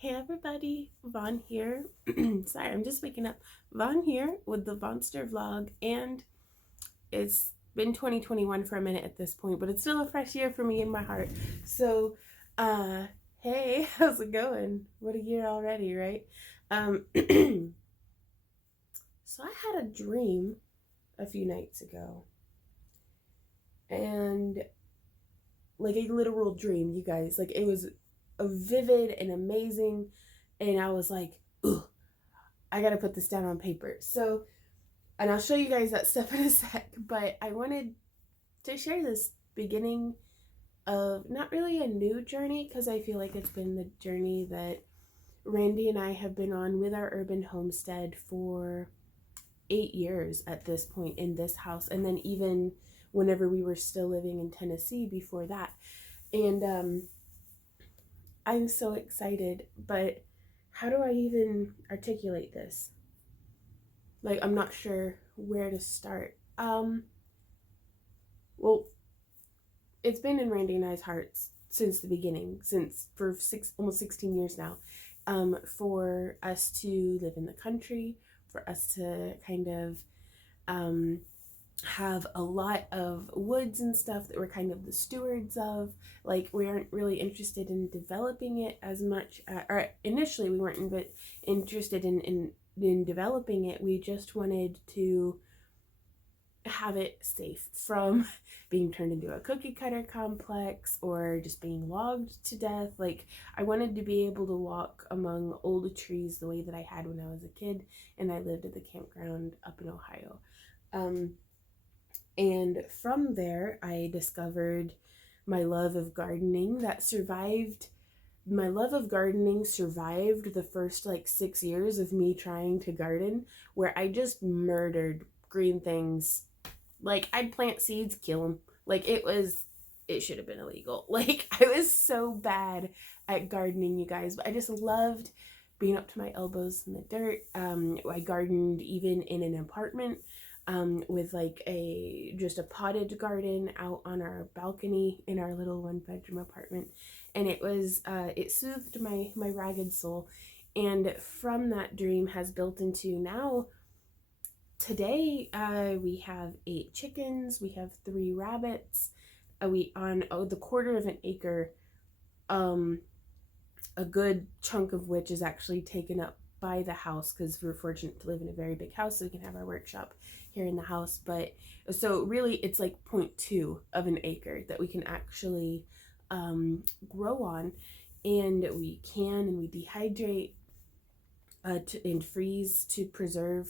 Hey everybody, Vaughn here. Sorry, I'm just waking up. Vaughn here with the Vonster vlog, and it's been 2021 for a minute at this point, but it's still a fresh year for me in my heart. So, uh, hey, how's it going? What a year already, right? So I had a dream a few nights ago, and like a literal dream, you guys. Like it was a vivid and amazing, and I was like, ugh, I gotta put this down on paper. So, and I'll show you guys that stuff in a sec, but I wanted to share this beginning of not really a new journey, because I feel like it's been the journey that Randy and I have been on with our urban homestead for 8 years at this point in this house, and then even whenever we were still living in Tennessee before that. And I'm so excited, but how do I even articulate this? Like, I'm not sure where to start. Well, it's been in Randy and I's hearts since the beginning, since for almost 16 years now, for us to live in the country, for us to kind of have a lot of woods and stuff that we're kind of the stewards of. Like, we aren't really interested in developing it as much, or initially we weren't interested in developing it. We just wanted to have it safe from being turned into a cookie cutter complex or just being logged to death. Like, I wanted to be able to walk among old trees the way that I had when I was a kid, and I lived at the campground up in Ohio. And from there, I discovered my love of gardening that survived. My love of gardening survived the first like 6 years of me trying to garden, where I just murdered green things. Like, I'd plant seeds, kill them. Like, it should have been illegal. Like, I was so bad at gardening, you guys, but I just loved being up to my elbows in the dirt. I gardened even in an apartment, with like just a potted garden out on our balcony in our little 1-bedroom apartment, and it soothed my ragged soul. And from that dream has built into now. Today, we have 8 chickens, we have 3 rabbits, we on the quarter of an acre, a good chunk of which is actually taken up by the house, because we're fortunate to live in a very big house, so we can have our workshop here in the house. But so really it's like 0.2 of an acre that we can actually grow on, and we dehydrate and freeze to preserve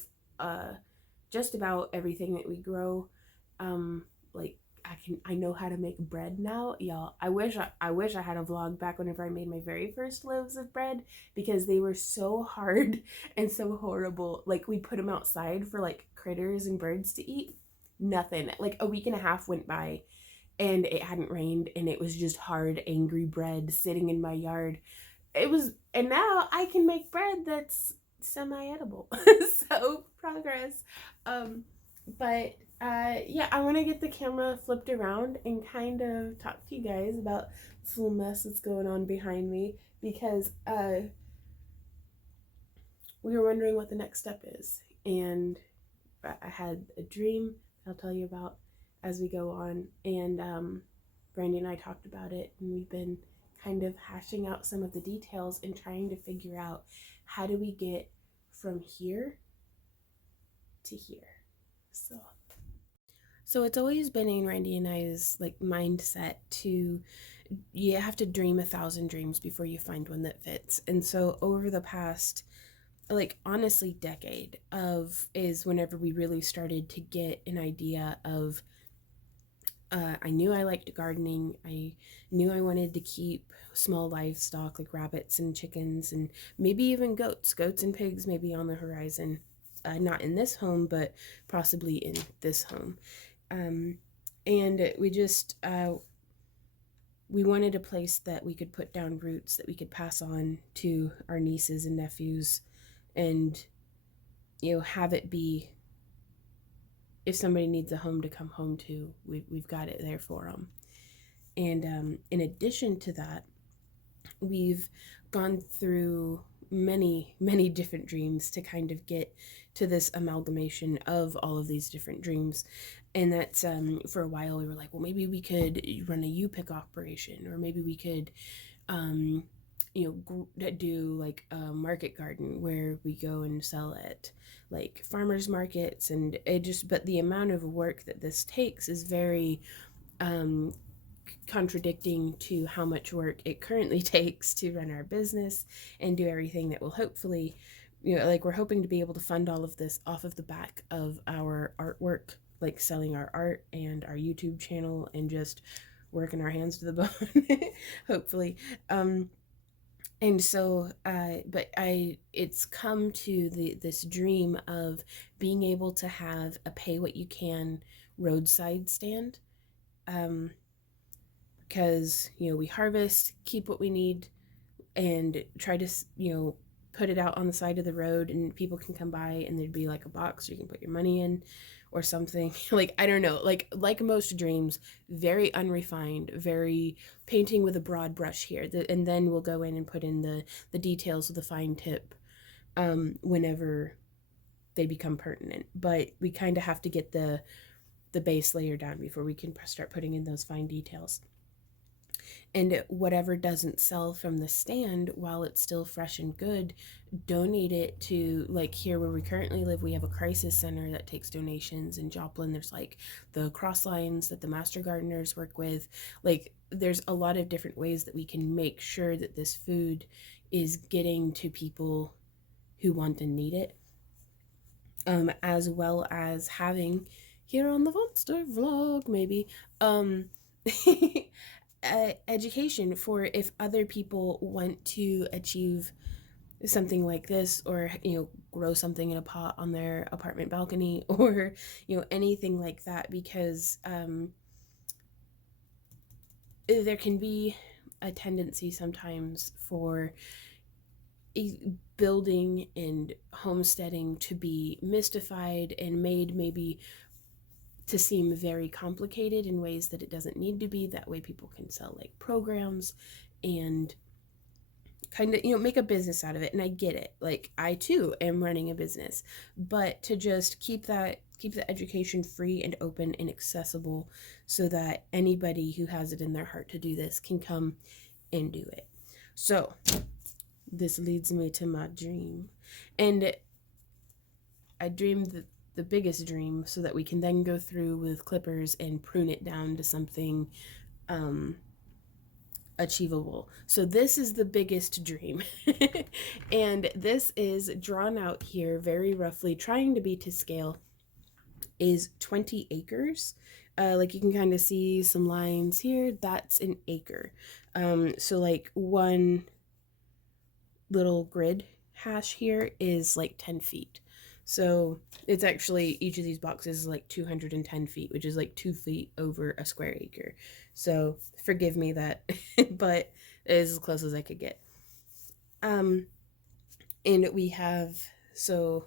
just about everything that we grow. Like, I know how to make bread now, y'all. I wish I had a vlog back whenever I made my very first loaves of bread, because they were so hard and so horrible. Like, we put them outside for like critters and birds to eat. Nothing. Like, a week and a half went by and it hadn't rained, and it was just hard, angry bread sitting in my yard. And now I can make bread that's semi-edible. So progress. But yeah, I want to get the camera flipped around and kind of talk to you guys about this little mess that's going on behind me, because we were wondering what the next step is, and I had a dream I'll tell you about as we go on. And Brandy and I talked about it, and we've been kind of hashing out some of the details and trying to figure out, how do we get from here to here. So it's always been in Randy and I's like mindset to, you have to dream 1,000 dreams before you find one that fits. And so over the past, like, honestly, decade is whenever we really started to get an idea of, I knew I liked gardening. I knew I wanted to keep small livestock like rabbits and chickens, and maybe even goats and pigs maybe on the horizon. Not in this home, but possibly in this home. And we wanted a place that we could put down roots that we could pass on to our nieces and nephews, and have it be, if somebody needs a home to come home to, we've got it there for them. And in addition to that, we've gone through many different dreams to kind of get to this amalgamation of all of these different dreams. And that's for a while we were like, well, maybe we could run a U-pick operation, or maybe we could do like a market garden where we go and sell at like farmers markets. And it just, but the amount of work that this takes is very um, contradicting to how much work it currently takes to run our business and do everything that will hopefully, like we're hoping to be able to fund all of this off of the back of our artwork, like selling our art and our YouTube channel and just working our hands to the bone, hopefully. And so, it's come to this dream of being able to have a pay what you can roadside stand. Because, we harvest, keep what we need, and try to, put it out on the side of the road, and people can come by and there'd be like a box you can put your money in or something. Like, I don't know, like most dreams, very unrefined, very painting with a broad brush here. And then we'll go in and put in the details with a fine tip whenever they become pertinent. But we kind of have to get the base layer down before we can start putting in those fine details. And whatever doesn't sell from the stand while it's still fresh and good, donate it to, like, here where we currently live, we have a crisis center that takes donations. In Joplin, there's like the cross lines that the master gardeners work with. Like, there's a lot of different ways that we can make sure that this food is getting to people who want and need it, as well as having here on the Monster vlog, maybe education for if other people want to achieve something like this, or grow something in a pot on their apartment balcony, or anything like that. Because there can be a tendency sometimes for building and homesteading to be mystified and made maybe to seem very complicated in ways that it doesn't need to be. That way people can sell like programs and kind of make a business out of it. And I get it, like I too am running a business, but to just keep the education free and open and accessible, so that anybody who has it in their heart to do this can come and do it. So this leads me to my dream, and I dreamed the biggest dream so that we can then go through with clippers and prune it down to something achievable. So this is the biggest dream. And this is drawn out here very roughly, trying to be to scale, is 20 acres. Like you can kind of see some lines here, that's an acre. So like one little grid hash here is like 10 feet. So it's actually, each of these boxes is like 210 feet, which is like 2 feet over a square acre. So forgive me that, but it is as close as I could get. And we have, so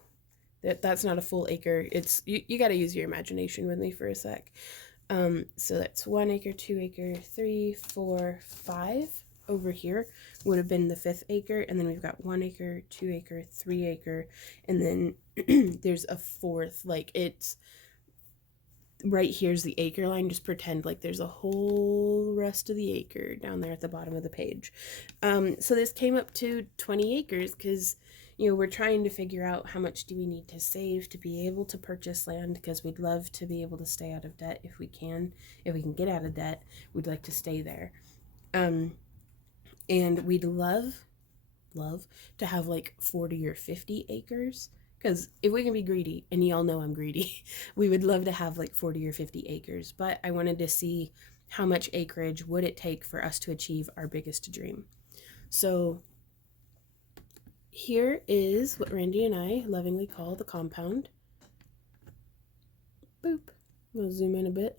that's not a full acre. It's, you got to use your imagination with me for a sec. So that's 1 acre, 2 acre, 3, 4, 5 over here would have been the 5th acre. And then we've got 1 acre, 2 acre, 3 acre, and then there's a 4th, like it's right here's the acre line. Just pretend like there's a whole rest of the acre down there at the bottom of the page. So this came up to 20 acres because we're trying to figure out how much do we need to save to be able to purchase land, because we'd love to be able to stay out of debt if we can. If we can get out of debt, we'd like to stay there. And we'd love to have like 40 or 50 acres, because if we can be greedy, and y'all know I'm greedy, we would love to have like 40 or 50 acres. But I wanted to see how much acreage would it take for us to achieve our biggest dream. So here is what Randy and I lovingly call the compound. Boop. We'll zoom in a bit.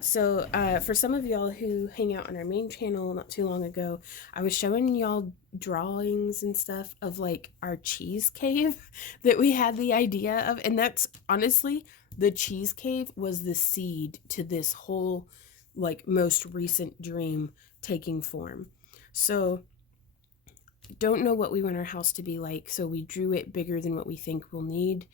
So for some of y'all who hang out on our main channel not too long ago, I was showing y'all drawings and stuff of like our cheese cave that we had the idea of. And that's honestly, the cheese cave was the seed to this whole like most recent dream taking form. So don't know what we want our house to be like, so we drew it bigger than what we think we'll need.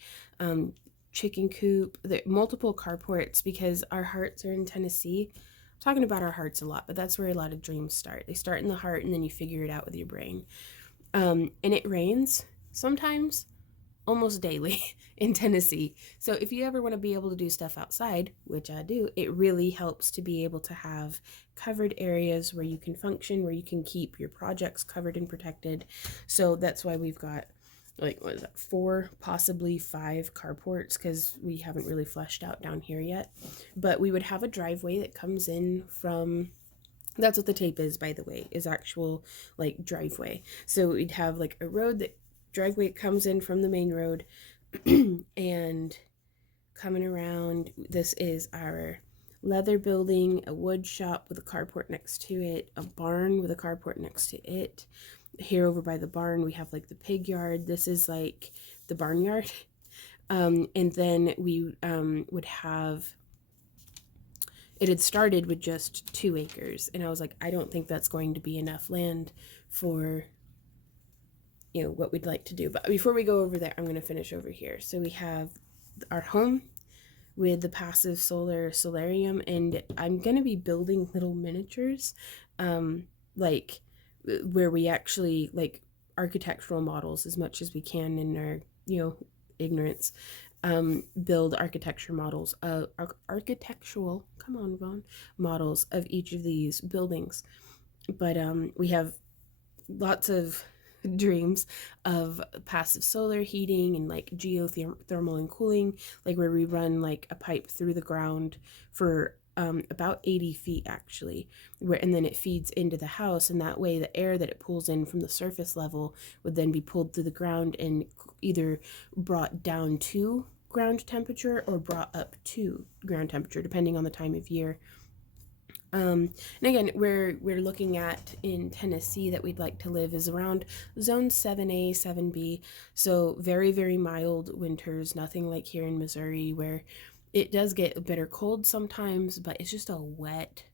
Chicken coop, multiple carports, because our hearts are in Tennessee. I'm talking about our hearts a lot, but that's where a lot of dreams start. They start in the heart, and then you figure it out with your brain. And it rains sometimes, almost daily in Tennessee. So if you ever want to be able to do stuff outside, which I do, it really helps to be able to have covered areas where you can function, where you can keep your projects covered and protected. So that's why we've got, like, what is that, 4, possibly 5 carports, because we haven't really fleshed out down here yet. But we would have a driveway that comes in from, that's what the tape is, by the way, is actual, like, driveway. So we'd have like a road that driveway comes in from the main road, and coming around, this is our leather building, a wood shop with a carport next to it, a barn with a carport next to it. Here over by the barn we have like the pig yard. This is like the barnyard. And then we would have, it had started with just 2 acres, and I was like, I don't think that's going to be enough land for, you know, what we'd like to do. But before we go over there, I'm going to finish over here. So we have our home with the passive solarium, and I'm going to be building little miniatures, like where we actually, like, architectural models as much as we can in our, you know, ignorance, build architectural models of each of these buildings. But we have lots of dreams of passive solar heating and like geothermal and cooling, like where we run like a pipe through the ground for about 80 feet actually, and then it feeds into the house, and that way the air that it pulls in from the surface level would then be pulled through the ground and either brought down to ground temperature or brought up to ground temperature depending on the time of year. And again, we're looking at in Tennessee that we'd like to live is around zone 7A, 7B. So very, very mild winters, nothing like here in Missouri where it does get a bitter cold sometimes, but it's just a wet,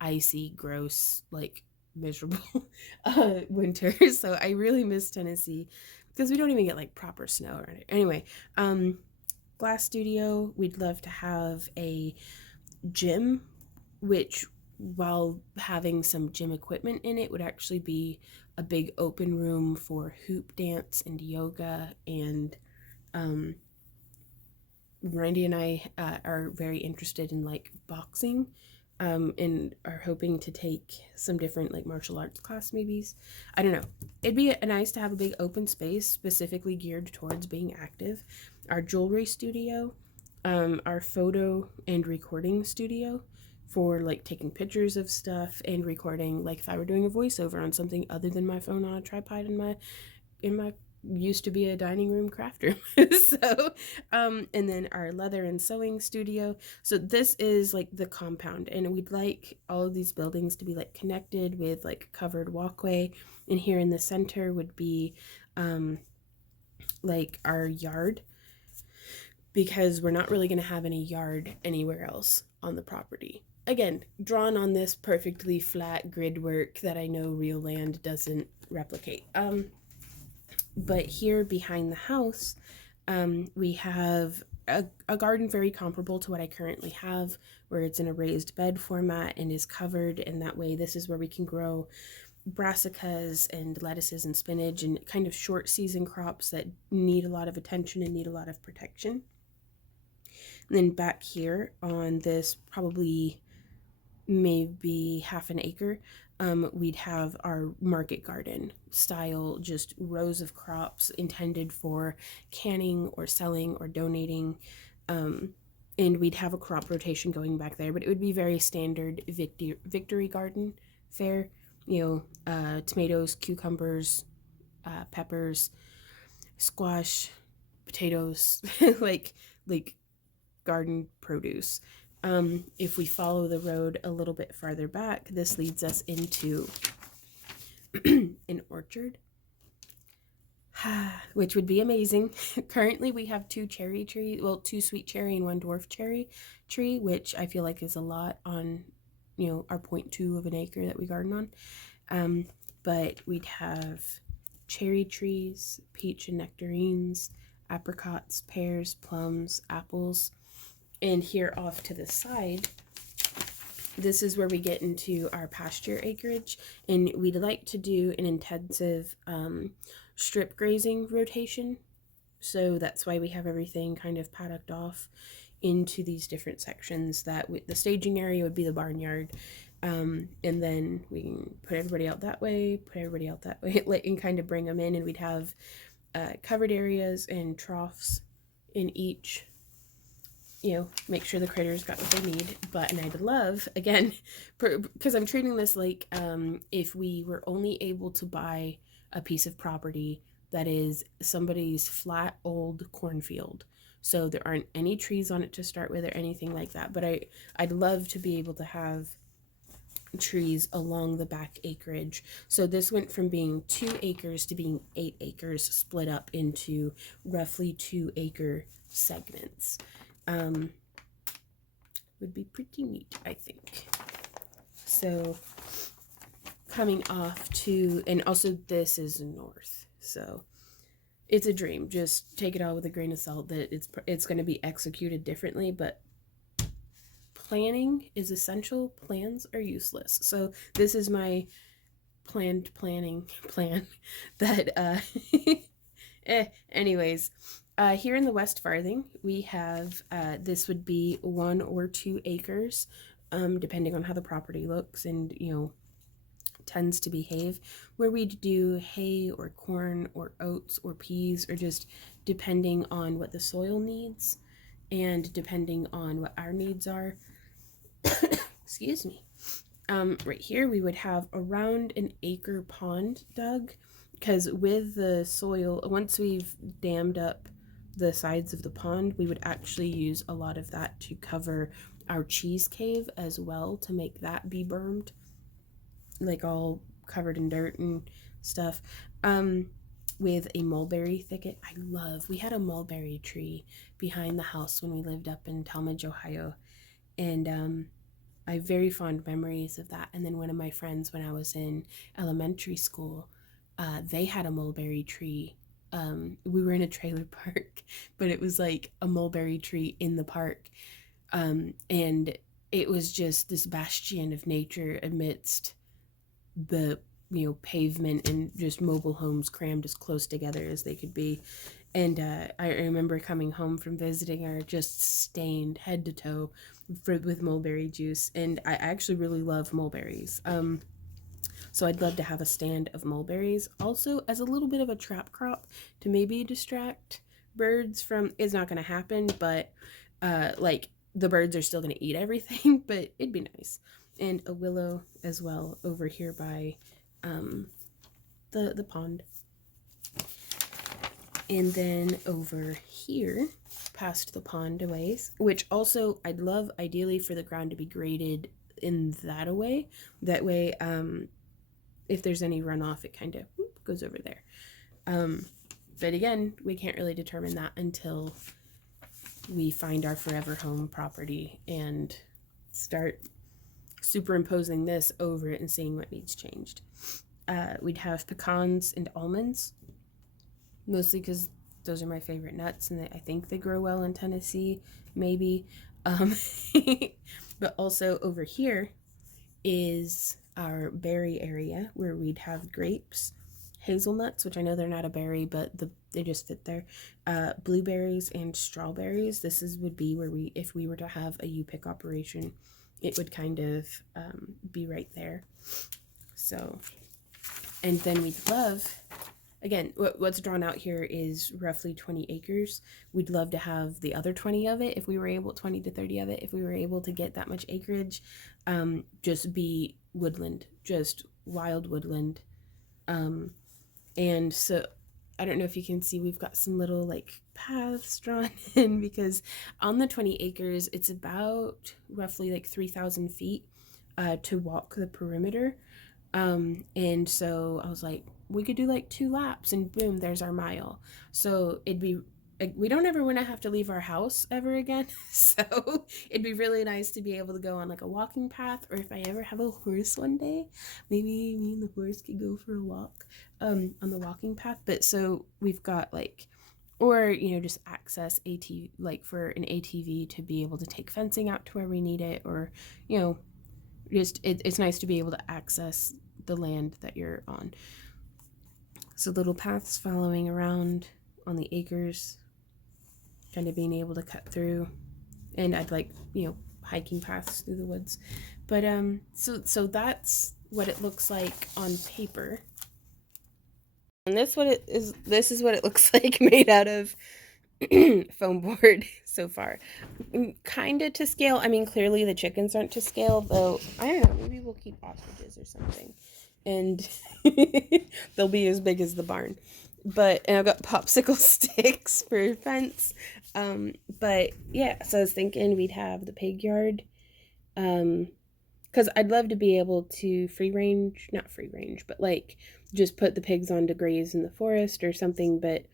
icy, gross, like miserable winter. So I really miss Tennessee because we don't even get like proper snow around it. Anyway, glass studio, we'd love to have a gym, which, while having some gym equipment in it, would actually be a big open room for hoop dance and yoga. And Randy and I are very interested in like boxing, and are hoping to take some different like martial arts class maybe. I don't know. It'd be nice to have a big open space specifically geared towards being active. Our jewelry studio, our photo and recording studio for like taking pictures of stuff and recording, like if I were doing a voiceover on something other than my phone on a tripod in my used to be a dining room craft room. So and then our leather and sewing studio. So this is like the compound, and we'd like all of these buildings to be like connected with like covered walkway, and here in the center would be like our yard, because we're not really going to have any yard anywhere else on the property. Again, drawn on this perfectly flat grid work that I know real land doesn't replicate. But here behind the house, we have a garden very comparable to what I currently have, where it's in a raised bed format and is covered, and that way this is where we can grow brassicas and lettuces and spinach and kind of short season crops that need a lot of attention and need a lot of protection. And then back here on this probably maybe half an acre, we'd have our market garden style, just rows of crops intended for canning or selling or donating. And we'd have a crop rotation going back there, but it would be very standard victory garden fare, you know, tomatoes, cucumbers, peppers, squash, potatoes, like garden produce. If we follow the road a little bit farther back, this leads us into an orchard, which would be amazing. Currently we have 2 cherry trees, well, 2 sweet cherry and 1 dwarf cherry tree, which I feel like is a lot on, you know, our 0.2 of an acre that we garden on. but we'd have cherry trees, peach and nectarines, apricots, pears, plums, apples. And here off to the side, this is where we get into our pasture acreage, and we'd like to do an intensive strip grazing rotation. So that's why we have everything kind of paddocked off into these different sections. That the staging area would be the barnyard, and then we can put everybody out that way, and kind of bring them in, and we'd have covered areas and troughs in each, make sure the critters got what they need. And I'd love, again, because I'm treating this like if we were only able to buy a piece of property that is somebody's flat old cornfield, so there aren't any trees on it to start with or anything like that, but I'd love to be able to have trees along the back acreage. So this went from being 2 acres to being 8 acres, split up into roughly 2-acre segments. Would be pretty neat, I think. So coming off to, and also this is north, so it's a dream. Just take it all with a grain of salt that it's going to be executed differently, but planning is essential. Plans are useless. So this is my planning plan that anyways, here in the West Farthing, we have this would be 1 or 2 acres, depending on how the property looks and tends to behave, where we'd do hay or corn or oats or peas, or just depending on what the soil needs and depending on what our needs are. Excuse me. Right here we would have around an acre pond dug, because with the soil, once we've dammed up the sides of the pond, we would actually use a lot of that to cover our cheese cave as well, to make that be bermed, like all covered in dirt and stuff, with a mulberry thicket. We had a mulberry tree behind the house when we lived up in Talmadge, Ohio, and I have very fond memories of that. And then one of my friends, when I was in elementary school, they had a mulberry tree. We were in a trailer park, but it was like a mulberry tree in the park, and it was just this bastion of nature amidst the pavement and just mobile homes crammed as close together as they could be. And I remember coming home from visiting her just stained head to toe with mulberry juice, and I actually really love mulberries. So I'd love to have a stand of mulberries, also as a little bit of a trap crop to maybe distract birds from. It's not going to happen, but like the birds are still going to eat everything, but it'd be nice. And a willow as well over here by the pond. And then over here past the pond a ways, which also I'd love ideally for the ground to be graded in that way. That way, if there's any runoff, it kind of goes over there. But again, we can't really determine that until we find our forever home property and start superimposing this over it and seeing what needs changed. We'd have pecans and almonds, mostly because those are my favorite nuts, and I think they grow well in Tennessee, maybe. But also over here is our berry area, where we'd have grapes, hazelnuts, which I know they're not a berry, but they just fit there, blueberries and strawberries. Would be where if we were to have a U-pick operation, it would kind of be right there. So, and then we'd love, again, what's drawn out here is roughly 20 acres. We'd love to have the other 20 of it, if we were able, 20 to 30 of it, if we were able to get that much acreage, just be woodland, just wild woodland. And so I don't know if you can see, we've got some little like paths drawn in, because on the 20 acres, it's about roughly like 3,000 feet to walk the perimeter. And so I was like, we could do like 2 laps and boom, there's our mile. So it'd be we don't ever want to have to leave our house ever again. So it'd be really nice to be able to go on like a walking path, or if I ever have a horse one day, maybe me and the horse could go for a walk on the walking path. But so we've got like, or just access ATV, like for an ATV to be able to take fencing out to where we need it, or just it's nice to be able to access the land that you're on. So little paths following around on the acres, kind of being able to cut through, and I'd like hiking paths through the woods. But so that's what it looks like on paper. And this is what it looks like made out of foam board so far. Kind of to scale. I mean, clearly the chickens aren't to scale, though. I don't know, maybe we'll keep ostriches or something, and they'll be as big as the barn. And I've got popsicle sticks for fence. But yeah, so I was thinking we'd have the pig yard, because I'd love to be able to not free range, but like just put the pigs on to graze in the forest or something. But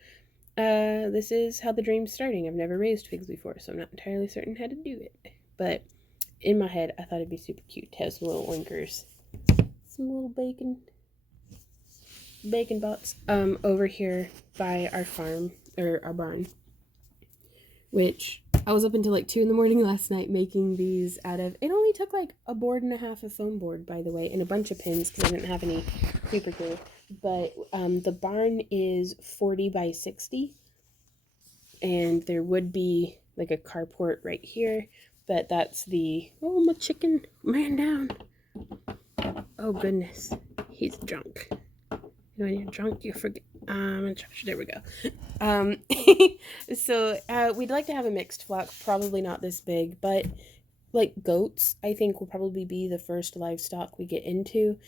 this is how the dream's starting. I've never raised pigs before, so I'm not entirely certain how to do it. But in my head, I thought it'd be super cute to have some little oinkers, some little bacon bots over here by our farm, or our barn, which I was up until like 2 a.m. last night making these out of. It only took like a board and a half of foam board, by the way, and a bunch of pins because I didn't have any paper glue. But the barn is 40 by 60, and there would be like a carport right here, but that's the my chicken ran down. Oh goodness, he's drunk. When you're drunk, you forget. There we go. So we'd like to have a mixed flock, probably not this big, but like goats, I think will probably be the first livestock we get into.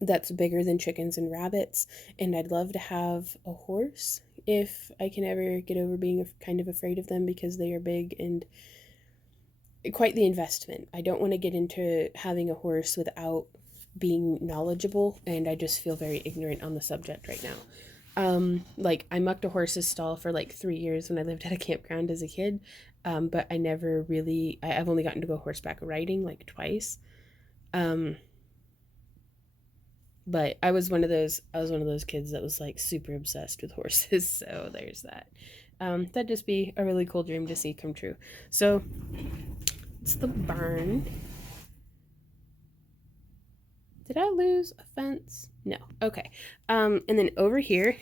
That's bigger than chickens and rabbits, and I'd love to have a horse if I can ever get over being kind of afraid of them, because they are big and quite the investment. I don't want to get into having a horse without being knowledgeable, and I just feel very ignorant on the subject right now. Like I mucked a horse's stall for like 3 years when I lived at a campground as a kid, but I've only gotten to go horseback riding like twice. But I was one of those kids that was like super obsessed with horses, so there's that. That'd just be a really cool dream to see come true. So it's the barn. Did I lose a fence? No. Okay. And then over here,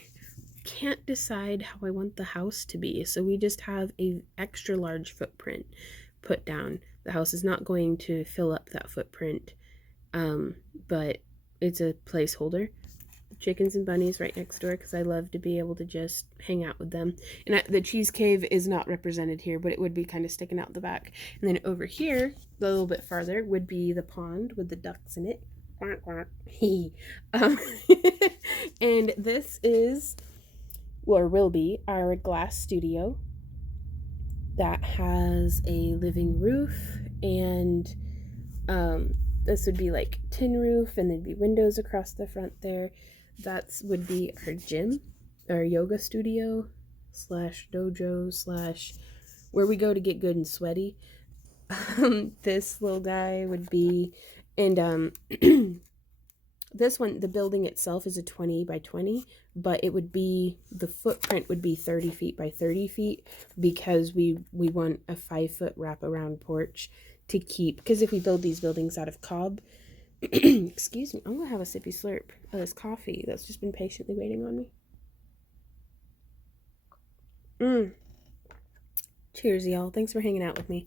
can't decide how I want the house to be. So we just have a extra large footprint put down. The house is not going to fill up that footprint, but it's a placeholder. Chickens and bunnies right next door, because I love to be able to just hang out with them. And the cheese cave is not represented here, but it would be kind of sticking out the back. And then over here, a little bit farther, would be the pond with the ducks in it. And this is, or will be, our glass studio that has a living roof, and this would be like tin roof, and there'd be windows across the front there. That would be our gym, our yoga studio / dojo / where we go to get good and sweaty. This little guy would be, and this one, the building itself is a 20 by 20, but it would be, the footprint would be 30 feet by 30 feet, because we want a 5-foot wraparound porch to keep, because if we build these buildings out of cob, excuse me, I'm gonna have a sippy slurp of this coffee that's just been patiently waiting on me. Cheers, y'all. Thanks for hanging out with me.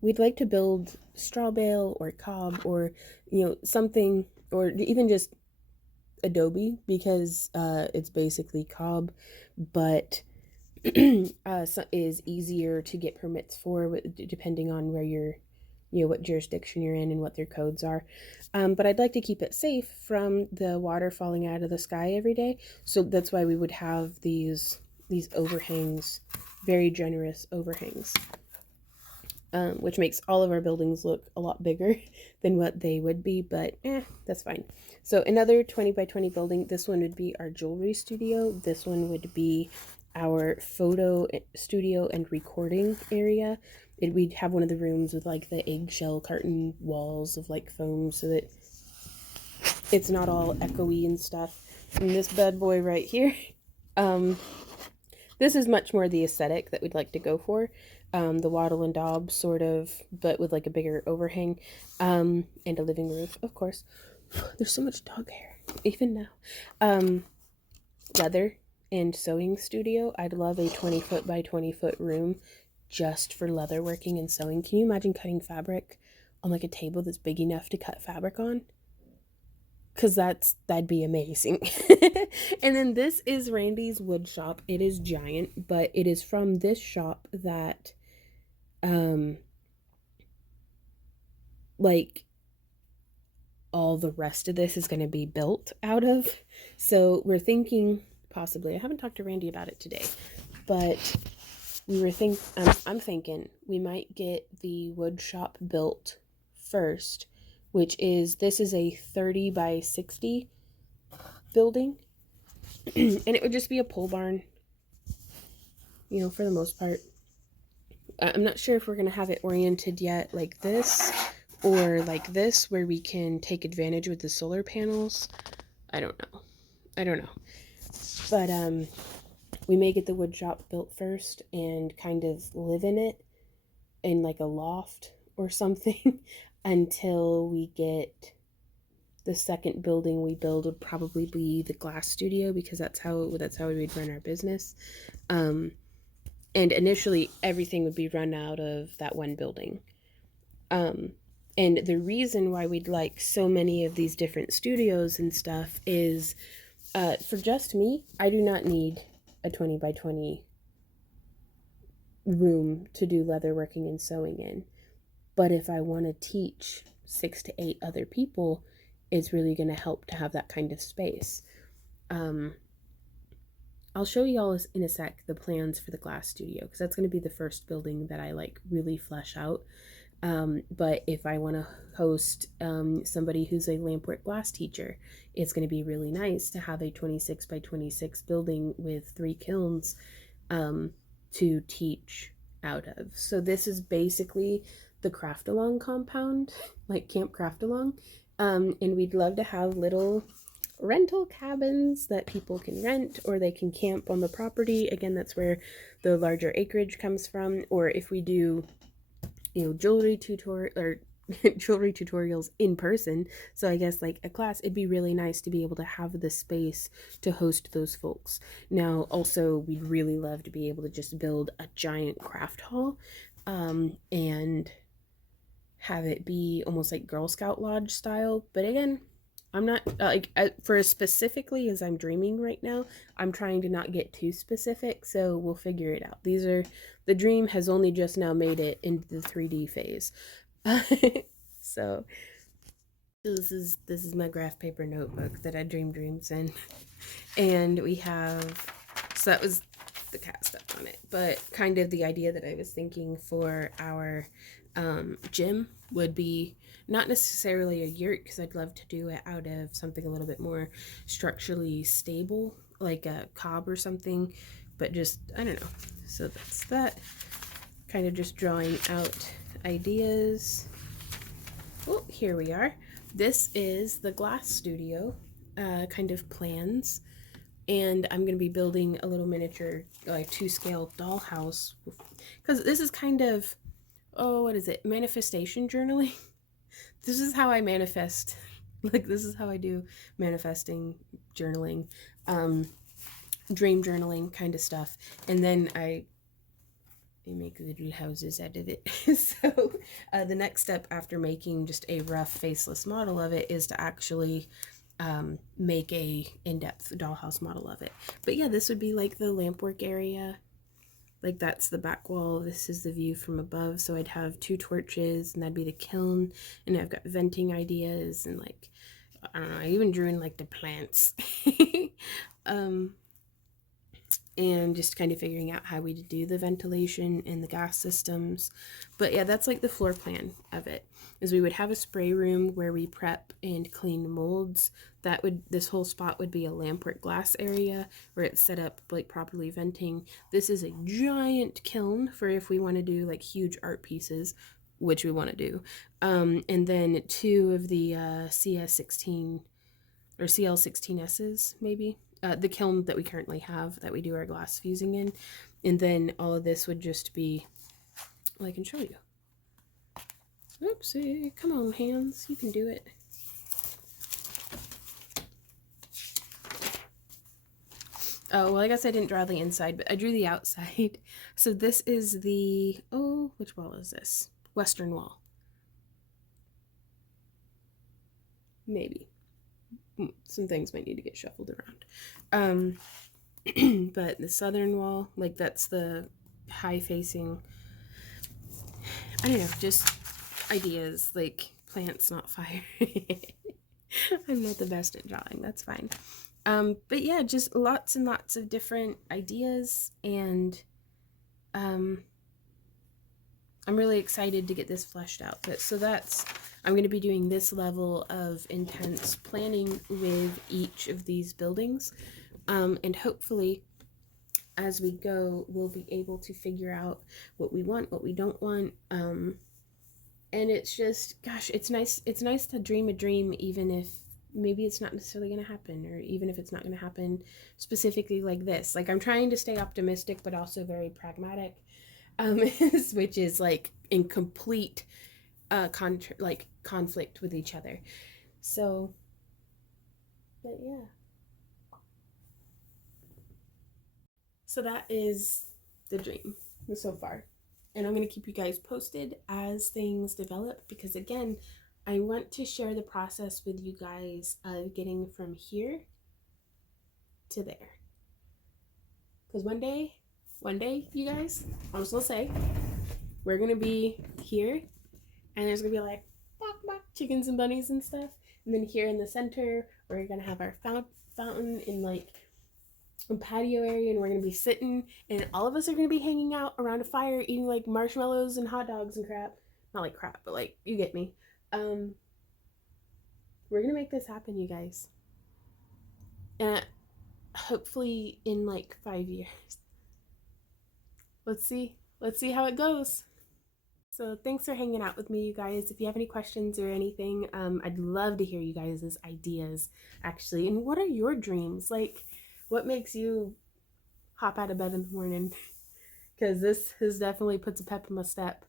We'd like to build straw bale or cob, or something, or even just adobe, because it's basically cob, but is easier to get permits for, depending on where you're, what jurisdiction you're in and what their codes are. But I'd like to keep it safe from the water falling out of the sky every day. So that's why we would have these overhangs, very generous overhangs. which makes all of our buildings look a lot bigger than what they would be, but that's fine. So another 20 by 20 building. This one would be our jewelry studio. This one would be our photo studio and recording area. We'd have one of the rooms with like the eggshell carton walls of like foam so that it's not all echoey and stuff. And this bad boy right here, this is much more the aesthetic that we'd like to go for. The wattle and daub sort of, but with like a bigger overhang, and a living room, of course. There's so much dog hair, even now. Leather and sewing studio. I'd love a 20-foot by 20-foot room just for leather working and sewing. Can you imagine cutting fabric on like a table that's big enough to cut fabric on? Because that'd be amazing. And then this is Randy's wood shop. It is giant, but it is from this shop that like all the rest of this is going to be built out of. So we're thinking possibly, I haven't talked to Randy about it today, but I'm thinking we might get the wood shop built first, which is, this is a 30 by 60 building. And it would just be a pole barn, you know, for the most part. I'm not sure if we're going to have it oriented yet like this or like this, where we can take advantage with the solar panels. I don't know. But we may get the wood shop built first and kind of live in it in like a loft or something until we get the second building we build would probably be the glass studio, because that's how we'd run our business. And initially everything would be run out of that one building. And the reason why we'd like so many of these different studios and stuff is, for just me, I do not need a 20 by 20 room to do leather working and sewing in. But if I want to teach 6 to 8 other people, it's really going to help to have that kind of space. I'll show you all in a sec the plans for the glass studio, because that's going to be the first building that I like really flesh out. But if I want to host somebody who's a lampwork glass teacher, it's going to be really nice to have a 26 by 26 building with 3 kilns to teach out of. So this is basically the Craft-along compound, like Camp Craft-along. And we'd love to have little rental cabins that people can rent, or they can camp on the property. Again, that's where the larger acreage comes from. Or if we do, you know, jewelry tutorials in person, so I guess like a class, it'd be really nice to be able to have the space to host those folks. Now also, we'd really love to be able to just build a giant craft hall and have it be almost like Girl Scout Lodge style. But again, I'm not for as specifically as I'm dreaming right now, I'm trying to not get too specific, so we'll figure it out. The dream has only just now made it into the 3D phase. So this is my graph paper notebook that I dream dreams in. And we have, so that was the cat stuff on it, but kind of the idea that I was thinking for our gym would be not necessarily a yurt, because I'd love to do it out of something a little bit more structurally stable, like a cob or something, but just, I don't know. So that's that. Kind of just drawing out ideas. Oh, here we are. This is the glass studio kind of plans, and I'm going to be building a little miniature, like 2-scale dollhouse, because this is kind of, oh, what is it? Manifestation journaling. This is how I manifest. Like, this is how I do manifesting journaling, dream journaling kind of stuff. And then I make little houses out of it. So the next step after making just a rough faceless model of it is to actually make a in-depth dollhouse model of it. But yeah, this would be like the lampwork area. Like, that's the back wall. This is the view from above. So I'd have 2 torches, and that'd be the kiln. And I've got venting ideas, and like, I don't know, I even drew in like the plants. and just kind of figuring out how we do the ventilation and the gas systems. But yeah, that's like the floor plan of it, is we would have a spray room where we prep and clean molds. This whole spot would be a lampwork glass area where it's set up like properly venting. This is a giant kiln for if we want to do like huge art pieces, which we want to do. And then 2 of the CS16 or CL16Ss maybe. The kiln that we currently have that we do our glass fusing in. And then all of this would just be, well, I can show you. Oopsie, come on hands, you can do it. Oh, well, I guess I didn't draw the inside, but I drew the outside. So this is the, oh, which wall is this? Western wall. Maybe. Some things might need to get shuffled around. But the southern wall, like that's the high facing, I don't know, just ideas, like plants, not fire. I'm not the best at drawing, that's fine. But yeah, just lots and lots of different ideas, and I'm really excited to get this fleshed out. But so I'm going to be doing this level of intense planning with each of these buildings, and hopefully as we go we'll be able to figure out what we want, what we don't want, and it's just, gosh, it's nice to dream a dream, even if maybe it's not necessarily going to happen, or even if it's not going to happen specifically like this. Like, I'm trying to stay optimistic but also very pragmatic, which is like in complete conflict with each other. So, but yeah. So that is the dream so far. And I'm going to keep you guys posted as things develop, because again, I want to share the process with you guys of getting from here to there. Because one day, you guys, I'm just going to say, we're going to be here, and there's going to be like, bok, bok, chickens and bunnies and stuff. And then here in the center, we're going to have our fountain in like a patio area, and we're going to be sitting, and all of us are going to be hanging out around a fire eating like marshmallows and hot dogs and crap. Not like crap, but like, you get me. We're going to make this happen, you guys. And hopefully in like 5 years. Let's see how it goes. So thanks for hanging out with me, you guys. If you have any questions or anything, I'd love to hear you guys' ideas, actually. And what are your dreams? Like, what makes you hop out of bed in the morning? Because this has definitely puts a pep in my step.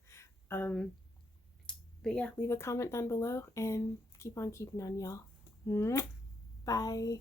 But yeah, leave a comment down below and keep on keeping on, y'all. Bye.